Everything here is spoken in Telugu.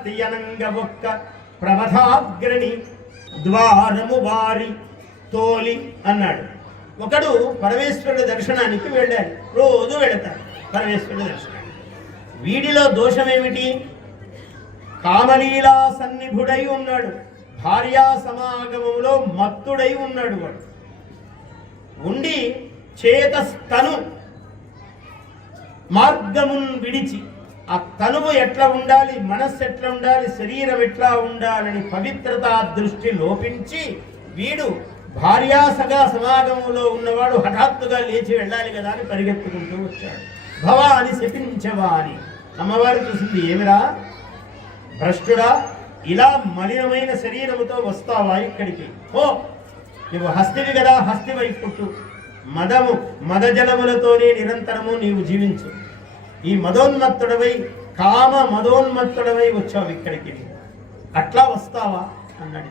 ప్రహస్తి అనంగ ఒక్క ప్రమథాగ్రణి ద్వారము వారి తోలి అన్నాడు. ఒకడు పరమేశ్వరుడి దర్శనానికి వెళ్ళాలి, రోజు వెళతాడు పరమేశ్వరుడి దర్శనానికి. వీడిలో దోషం ఏమిటి? కామలీలా సన్నిభుడై ఉన్నాడు, భార్యా సమాగమంలో మత్తుడై ఉన్నాడు. వాడు ఉండి చేతస్తను మార్గమున్ విడిచి, ఆ తనువు ఎట్లా ఉండాలి, మనస్సు ఎట్లా ఉండాలి, శరీరం ఎట్లా ఉండాలని పవిత్రతా దృష్టి లోపించి వీడు భార్యాసగా సమాగమంలో ఉన్నవాడు హఠాత్తుగా లేచి వెళ్ళాలి కదా అని పరిగెత్తుకుంటూ వచ్చాడు. భవ అని శపించవా అని అమ్మవారు చూసింది. ఏమిరా భ్రష్టుడా, ఇలా మలినమైన శరీరముతో వస్తావా ఇక్కడికి? ఓ నువ్వు హస్తివి కదా, హస్తివై పుట్టు, మదజలములతోనే నిరంతరము నీవు జీవించు. ఈ మదోన్మత్తుడవై కామ మదోన్మత్తుడవై వచ్చావు ఇక్కడికి, అట్లా వస్తావా అన్నాడు.